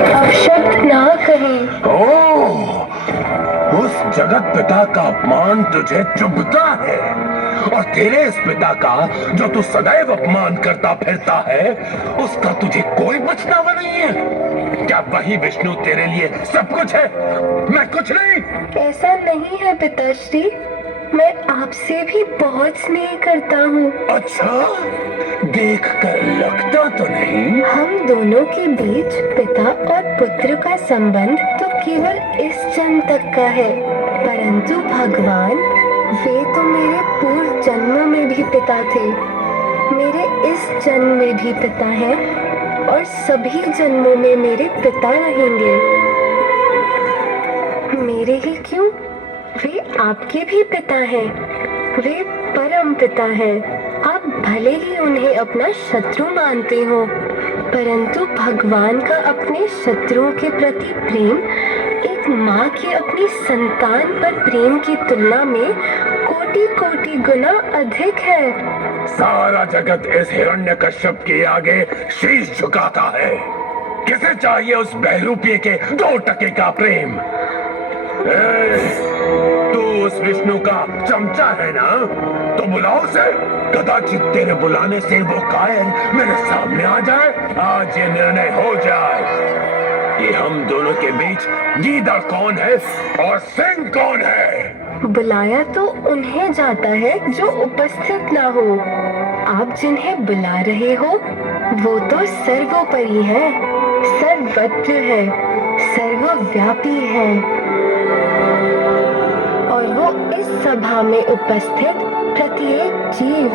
अपशब्द ना कहें। ओह, उस जगत पिता का अपमान तुझे चुभता है और तेरे इस पिता का जो तू सदैव अपमान करता फिरता है उसका तुझे कोई पछतावा नहीं है। क्या वही विष्णु तेरे लिए सब कुछ है, मैं कुछ नहीं? ऐसा नहीं है पिताश्री, मैं आपसे भी बहुत स्नेह करता हूँ। अच्छा, देख कर लगता तो नहीं। हम दोनों के बीच पिता और पुत्र का संबंध तो केवल इस जन्म तक का है, परंतु भगवान वे तो मेरे पूर्व जन्मों में भी पिता थे, मेरे इस जन्म में भी पिता हैं और सभी जन्मों में मेरे पिता रहेंगे। मेरे ही क्यों, वे आपके भी पिता हैं, वे परम पिता हैं। आप भले ही उन्हें अपना शत्रु मानते हो, परंतु भगवान का अपने शत्रुओं के प्रति प्रेम एक माँ के अपनी संतान पर प्रेम की तुलना में कोटि कोटि गुना अधिक है। सारा जगत इस हिरण्यकश्यप के आगे शीश झुकाता है। किसे चाहिए उस बहरूपी के 2 टके का प्रेम? तू उस विष्णु का चमचा है ना, तो बुलाओ उसे। कदाचित तेरे बुलाने से वो कायर मेरे सामने आ जाए। आज ये निर्णय हो जाए कि हम दोनों के बीच गीदड़ कौन है और सिंह कौन है। बुलाया तो उन्हें जाता है जो उपस्थित ना हो। आप जिन्हें बुला रहे हो वो तो सर्वोपरि है, सर्वत्र है, सर्वव्यापी है और वो इस सभा में उपस्थित प्रत्येक जीव,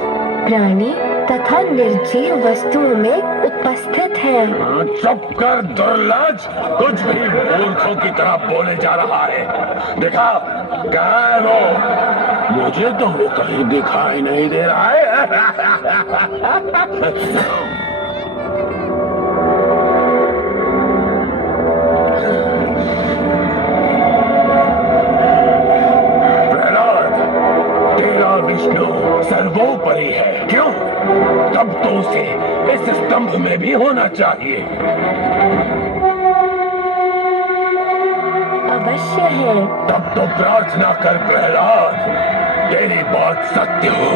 प्राणी तथा निर्जीव वस्तुओं में उपस्थित है। चुप कर दुर्लज, कुछ भी मूर्खों की तरह बोले जा रहा है। देखा, कहाँ है वो? मुझे तो वो कहीं दिखाई नहीं दे रहा है। विष्णु सर्वोपरि है, क्यों? तब तो उसे इस स्तंभ में भी होना चाहिए। अवश्य है। तब तो प्रार्थना कर प्रहलाद, तेरी बात सत्य हो,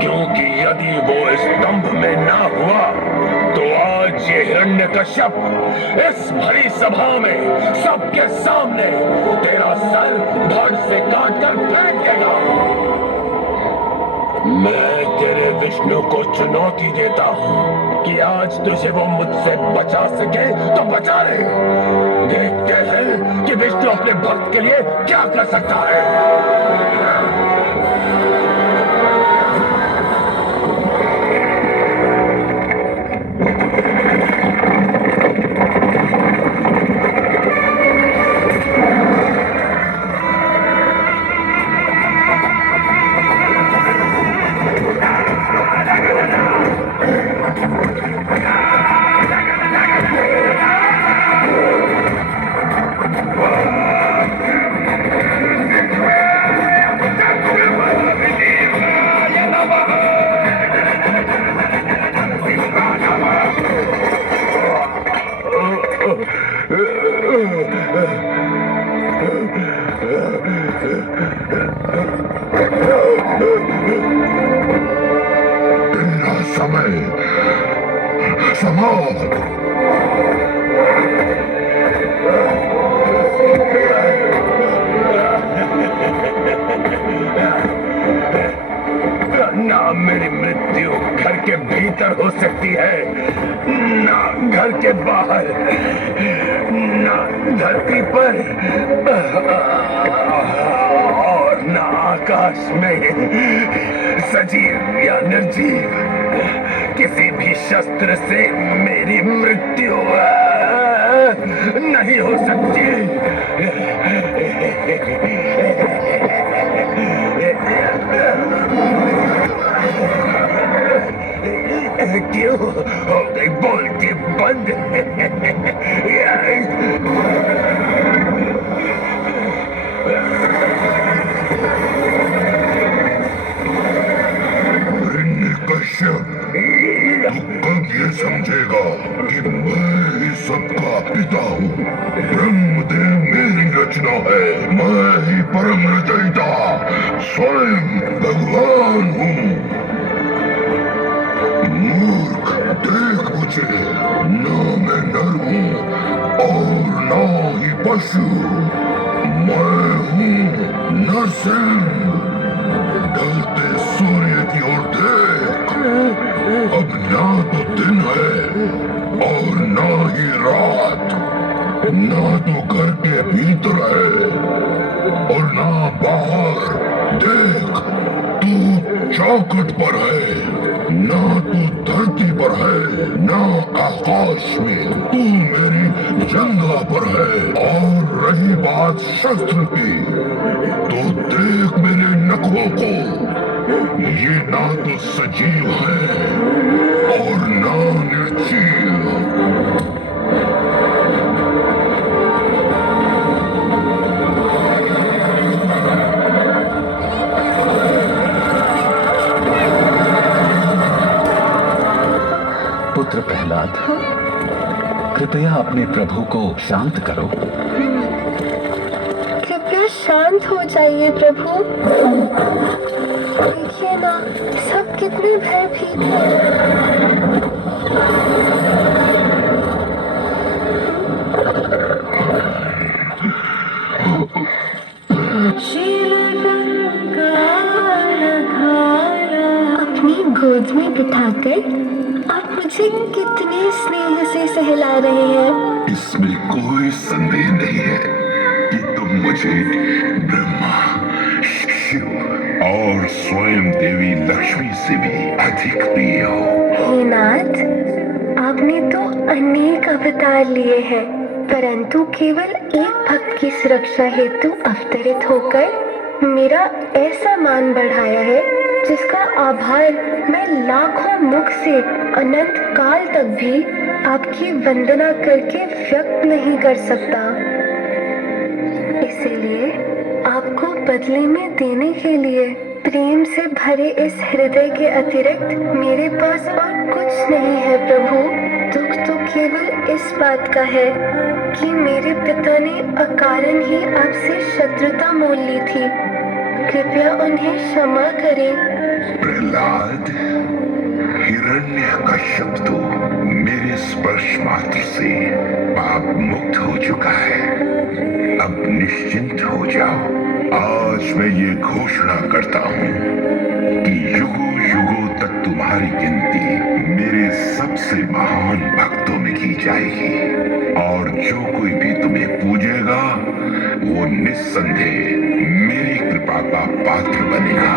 क्योंकि यदि वो इस स्तंभ में ना हुआ तो आज ये हिरण्यकश्यप इस भरी सभा में सबके सामने तेरा सर धड़ से काटकर फेंक देगा। मैं तेरे विष्णु को चुनौती देता हूँ कि आज तुझे वो मुझसे बचा सके तो बचा ले। देखते हैं कि विष्णु अपने भक्त के लिए क्या कर सकता है। समय समाप्त। ना मेरी मृत्यु घर के भीतर हो सकती है, ना घर के बाहर, ना धरती पर और ना आकाश में। सजीव या निर्जीव किसी भी शस्त्र से मेरी मृत्यु नहीं हो सकती। क्यों हो गई बोलती बंद? कश्यप, तू कब ये समझेगा कि मैं ही सबका पिता हूँ। ब्रह्मदेव मेरी रचना है। मैं ही परम रचयिता स्वयं भगवान हूँ। मूर्ख, देख मुझे, न मैं नर हूँ और न ही पशु। मैं हूँ नरसिंह। ढलते सूर्य की ओर देख, अब ना तो दिन है और ना ही रात, ना तो घर के भीतर है और ना बाहर। देख, तू चौखट पर है, ना तू धरती पर है, ना आकाश में। तू मेरी जंगा पर है। और रही बात शस्त्र की, तो देख मेरे नखों को, ये ना तो सजीव है और ना निर्जीव। पुत्र प्रहलाद, कृपया अपने प्रभु को शांत करो। कृपया शांत हो जाइए प्रभु। देखिए ना, सब कितने भयभीत हैं। अपनी गोद में बिठाकर आप मुझे कितने स्नेह से सहला रहे हैं। इसमें कोई संदेह नहीं है कि तुम मुझे ब्रह्मा, शिव और स्वयं देवी लक्ष्मी से भी अधिक प्रिय हो। हे नाथ, आपने तो अनेक अवतार लिए हैं, परंतु केवल एक भक्त की सुरक्षा हेतु अवतरित होकर मेरा ऐसा मान बढ़ाया है, जिसका आभार मैं लाखों मुख से अनंत काल तक भी आपकी वंदना करके व्यक्त नहीं कर सकता। इसीलिए आपको बदले में देने के लिए प्रेम से भरे इस हृदय के अतिरिक्त मेरे पास और कुछ नहीं है प्रभु। दुख तो केवल इस बात का है कि मेरे पिता ने अकारण ही आपसे शत्रुता मोल ली थी। कृपया उन्हें क्षमा करें। प्रहलाद, हिरण्यकश्यप तो मेरे स्पर्श मात्र से पाप मुक्त हो चुका है। अब निश्चिंत हो जाओ। आज मैं ये घोषणा करता हूँ कि युगों युगों तक तुम्हारी गिनती मेरे सबसे महान भक्तों में की जाएगी, और जो कोई भी तुम्हें पूजेगा वो निस्संदेह मेरी कृपा का पात्र बनेगा।